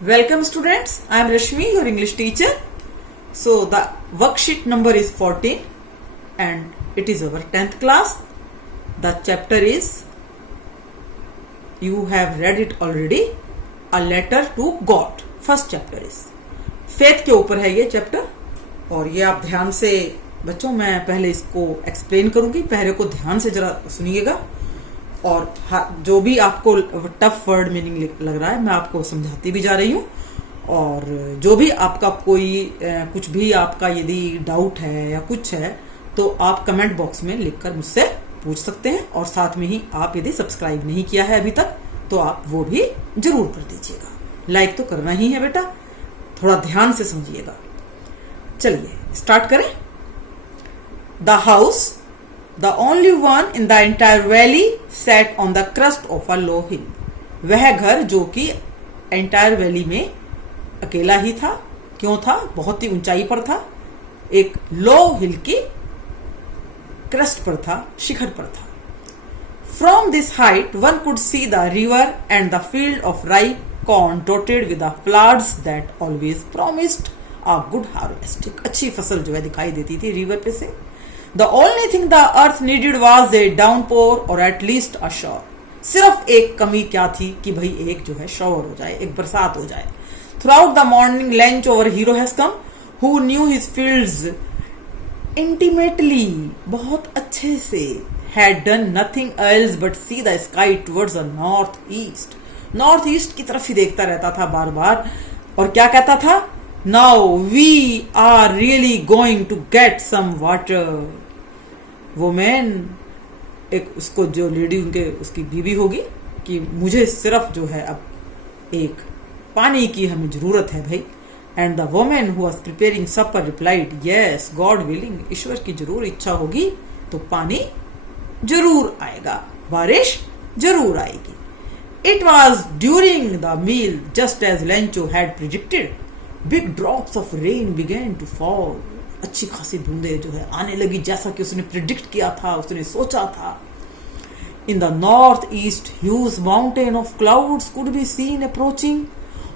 Welcome students, I am Rashmi, your English teacher. So the worksheet number is 14 and it is our 10th class. The chapter is, you have read it already, A Letter to God. First chapter is faith के ऊपर है ये chapter और ये आप ध्यान से बच्चों, मैं पहले इसको एक्सप्लेन करूंगी, पहले को ध्यान से जरा सुनिएगा और जो भी आपको टफ वर्ड मीनिंग लग रहा है मैं आपको समझाती भी जा रही हूँ। और जो भी आपका कोई कुछ भी आपका यदि डाउट है या कुछ है तो आप कमेंट बॉक्स में लिखकर मुझसे पूछ सकते हैं। और साथ में ही आप यदि सब्सक्राइब नहीं किया है अभी तक तो आप वो भी जरूर कर दीजिएगा। लाइक तो करना ही है बेटा, थोड़ा ध्यान से समझिएगा। चलिए स्टार्ट करें। The house, The only one in the entire valley, sat on the crest of a low hill. वह घर जो कि एंटायर वैली में अकेला ही था। क्यों था? बहुत ही ऊंचाई पर था, एक लो हिल की क्रेस्ट पर था, शिखर पर था। From this height one could see the river and the field of ripe corn dotted with the floods that always promised a good harvest. एक अच्छी फसल जो है दिखाई देती थी रिवर पे से। The only thing the earth needed was a downpour or at least a shower. सिर्फ एक कमी क्या थी कि भाई एक जो है शॉवर हो जाए, एक बरसात हो जाए। Throughout the morning lunch our hero has come, who knew his fields intimately, बहुत अच्छे से, had done nothing else but see the sky towards the northeast. Northeast की तरफ ही देखता रहता था बार बार और क्या कहता था? Now we are really going to get some water. वो मैन, एक उसको जो लेडी उनके उसकी बीवी होगी कि मुझे सिर्फ जो है अब एक पानी की हमें जरूरत है भाई। And the women who was preparing supper replied, yes God willing, ईश्वर की जरूर इच्छा होगी तो पानी जरूर आएगा, बारिश जरूर आएगी। It was during the meal just as Lencho had predicted, big drops of rain began to fall. अच्छी खासी बूंदें जो है आने लगी जैसा कि उसने प्रिडिक्ट किया था, उसने सोचा था। In the north east huge mountain of clouds could be seen approaching,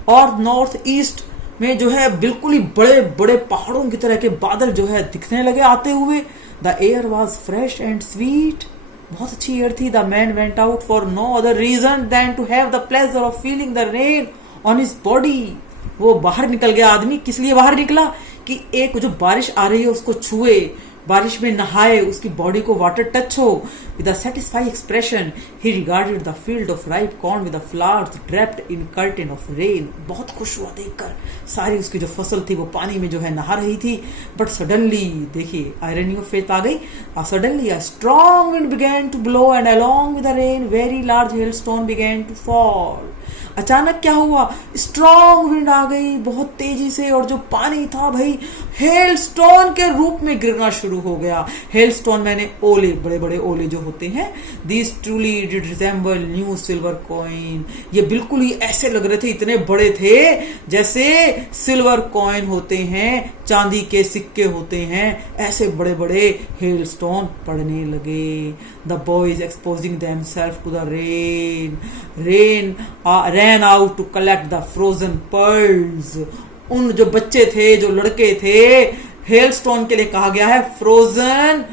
और नॉर्थ ईस्ट में जो है बिल्कुल ही बड़े बड़े पहाड़ों की तरह के बादल जो है दिखने लगे आते हुए। The air was fresh and sweet, बहुत अच्छी एयर थी। The man went out for no other reason than to have the pleasure of feeling the rain on his body. वो बाहर निकल गया आदमी, किस लिए बाहर निकला? कि एक जो बारिश आ रही है उसको छुए, बारिश में नहाए, उसकी बॉडी को वाटर टच हो। With a satisfied expression he regarded the field of ripe corn with the flowers draped in curtain of rain. बहुत खुश हुआ देखकर, सारी उसकी जो फसल थी वो पानी में जो है नहा रही थी। बट सडनली, देखिए आयरनी ऑफ फेथ आ गई। Suddenly a strong wind began to blow and along with the rain very large hailstone began to fall. अचानक क्या हुआ? स्ट्रॉन्ग विंड आ गई बहुत तेजी से और जो पानी था भाई हेल स्टोन के रूप में गिरना शुरू हो गया। हेल स्टोन मैंने ओले, बड़े बड़े ओले जो होते हैं। This truly did resemble new silver coin, ये बिल्कुल ही ऐसे लग रहे थे, इतने बड़े थे जैसे सिल्वर कॉइन होते हैं, चांदी के सिक्के होते हैं, ऐसे बड़े बड़े हेल स्टोन पड़ने लगे। The boys exposing themselves to the rain, ran out to collect the frozen pearls. उन जो बच्चे थे, जो लड़के थे, हेलस्टोन के लिए कहा गया है फ्रोजन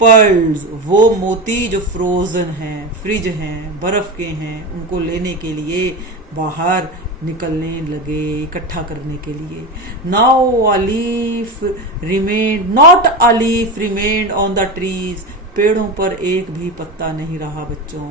पर्ल्स, वो मोती जो फ्रोजन हैं, फ्रिज हैं, बर्फ के हैं, उनको लेने के लिए बाहर निकलने लगे, इकट्ठा करने के लिए। Now a leaf remained, not a leaf remained on the trees, पेड़ों पर एक भी पत्ता नहीं रहा बच्चों।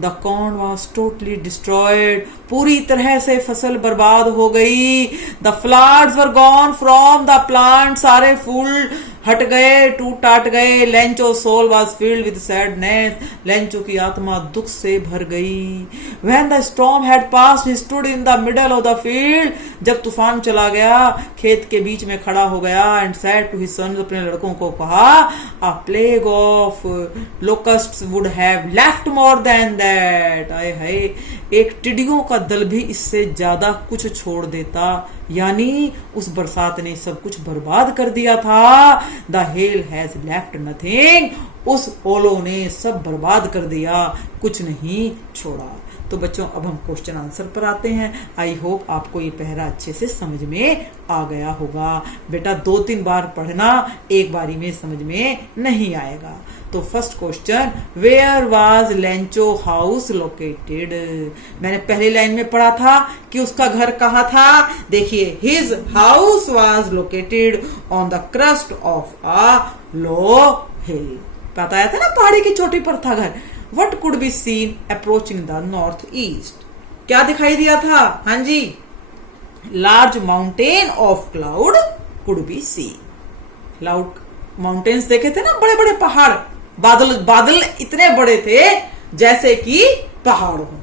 The corn was totally destroyed, पूरी तरह से फसल बर्बाद हो गई। The flowers were gone from the plant, सारे फूल हट गए, टूट टाट गए। Lencho soul was filled with sadness, Lencho की आत्मा दुख से भर गई। When the storm had passed he stood in the middle of the field, जब तूफान चला गया खेत के बीच में खड़ा हो गया। And said to his sons, अपने लड़कों को कहा, a plague of locusts would have left more than that. आए हाय, एक टिड्डियों का दल भी इससे ज्यादा कुछ छोड़ देता, यानी उस बरसात ने सब कुछ बर्बाद कर दिया था। The hell has left nothing उस ओलो ने सब बर्बाद कर दिया, कुछ नहीं छोड़ा। तो बच्चों अब हम क्वेश्चन आंसर पर आते हैं। आई होप आपको ये पहरा अच्छे से समझ में आ गया होगा। बेटा 2-3 बार पढ़ना, एक बारी में समझ में नहीं आएगा। तो first question, where was Lencho house located. मैंने पहली लाइन में पढ़ा था कि उसका घर कहाँ था। देखिए, his house was located on the crust of a low hill. बताया था ना, पहाड़ी की चोटी पर था घर। What could be seen approaching the northeast? क्या दिखाई दिया था? हाँ जी, large mountain of cloud could be seen. Cloud mountains देखे थे ना, बड़े बड़े पहाड़, बादल इतने बड़े थे जैसे कि पहाड़ हो।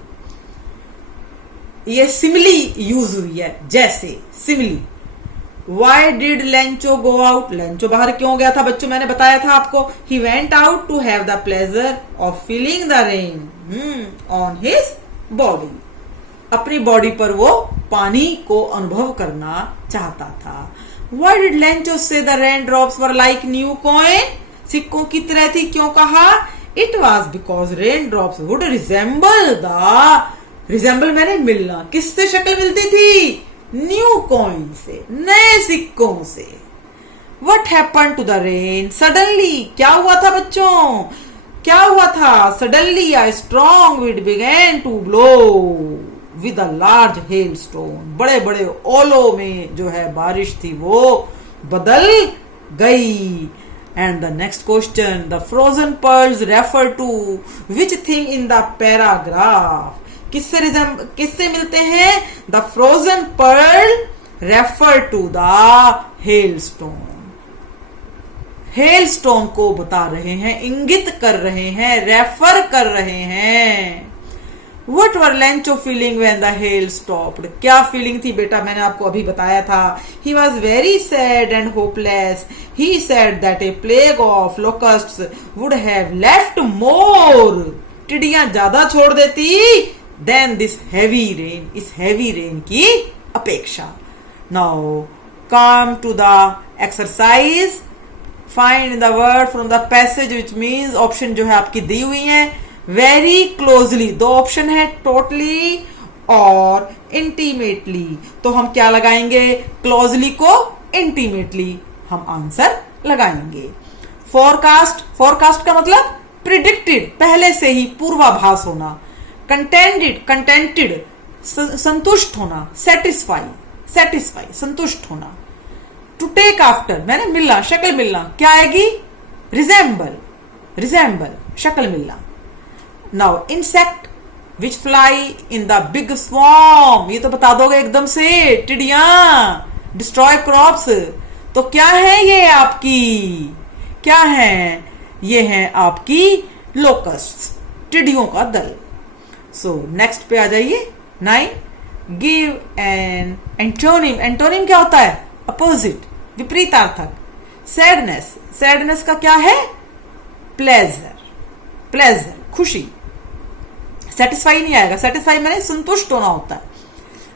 ये सिमिली यूज हुई है, जैसे simile. Why did Lencho go out? Lencho बाहर क्यों गया था बच्चों? मैंने बताया था आपको। He went out to have the pleasure of feeling the rain on his body. अपनी बॉडी पर वो पानी को अनुभव करना चाहता था। Why did Lencho say the raindrops were like new coin? सिक्कों की तरह थी, क्यों कहा? It was because raindrops would resemble मैंने मिलना, किससे शक्ल मिलती थी? न्यू कॉइन से, नए सिक्कों से। What happened to the rain? Suddenly, क्या हुआ था बच्चों? क्या हुआ था? Suddenly a strong wind began to blow with a large hailstone. बड़े बड़े ओलों में जो है बारिश थी वो बदल गई। And the next question, the frozen pearls refer to which thing in the paragraph? किससे मिलते हैं? The frozen pearl refer to the hailstone. Hailstone को बता रहे हैं, इंगित कर रहे हैं, रेफर कर रहे हैं। What were Lencho feeling when the hail stopped? क्या फीलिंग थी बेटा? मैंने आपको अभी बताया था। He was very sad and hopeless. He said that a plague of locusts would have left more. टिड्डियां ज्यादा छोड़ देती Then this heavy rain, इस heavy rain की अपेक्षा। Now come to the exercise. Find the word from the passage which means option जो है आपकी दी हुई है। Very closely, दो ऑप्शन है, totally और intimately। तो हम क्या लगाएंगे? closely को intimately हम आंसर लगाएंगे। Forecast का मतलब predicted, पहले से ही पूर्वाभास होना। कंटेंटेड संतुष्ट होना, सेटिस्फाई संतुष्ट होना। टू टेक आफ्टर मैंने मिलना, शक्ल मिलना, क्या आएगी? रिजेंबल शक्ल मिलना। Now insect which fly in the big swarm, ये तो बता दोगे एकदम से, टिड्डियां डिस्ट्रॉय क्रॉप्स। तो क्या है ये आपकी? क्या है ये? है आपकी लोकस्ट, टिड्डियों का दल। सो नेक्स्ट पे आ जाइए। 9, गिव एन एंटोनिम। एंटोनिम क्या होता है? अपोजिट, विपरीतार्थक। सैडनेस का क्या है? प्लेजर, खुशी। सेटिस्फाई नहीं आएगा, सेटिस्फाई मैंने संतुष्ट होना होता है।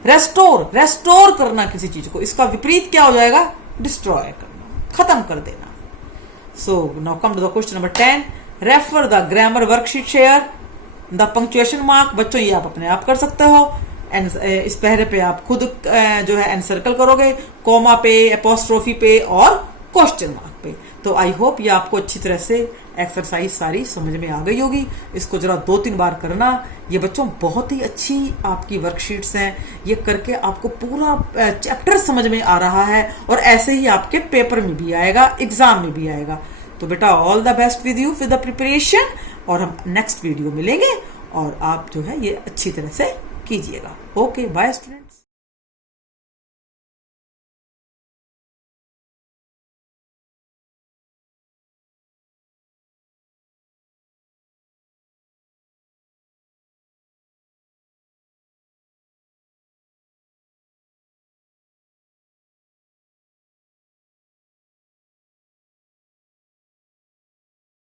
रेस्टोर करना किसी चीज को, इसका विपरीत क्या हो जाएगा? डिस्ट्रॉय करना, खत्म कर देना। So now come to the question number 10। Refer the grammar worksheet share the punctuation mark. बच्चों ये आप अपने आप कर सकते हो। इस पहरे पे आप खुद जो है एनसर्कल करोगे, कोमा पे, एपोस्ट्रोफी पे और क्वेश्चन मार्क पे। तो आई होप ये आपको अच्छी तरह से एक्सरसाइज सारी समझ में आ गई होगी। इसको जरा 2-3 बार करना। ये बच्चों बहुत ही अच्छी आपकी वर्कशीट्स हैं, ये करके आपको पूरा चैप्टर समझ में आ रहा है और ऐसे ही आपके पेपर में भी आएगा, एग्जाम में भी आएगा। तो बेटा all the best with you for the preparation, और हम नेक्स्ट वीडियो मिलेंगे और आप जो है ये अच्छी तरह से कीजिएगा। Okay, bye student.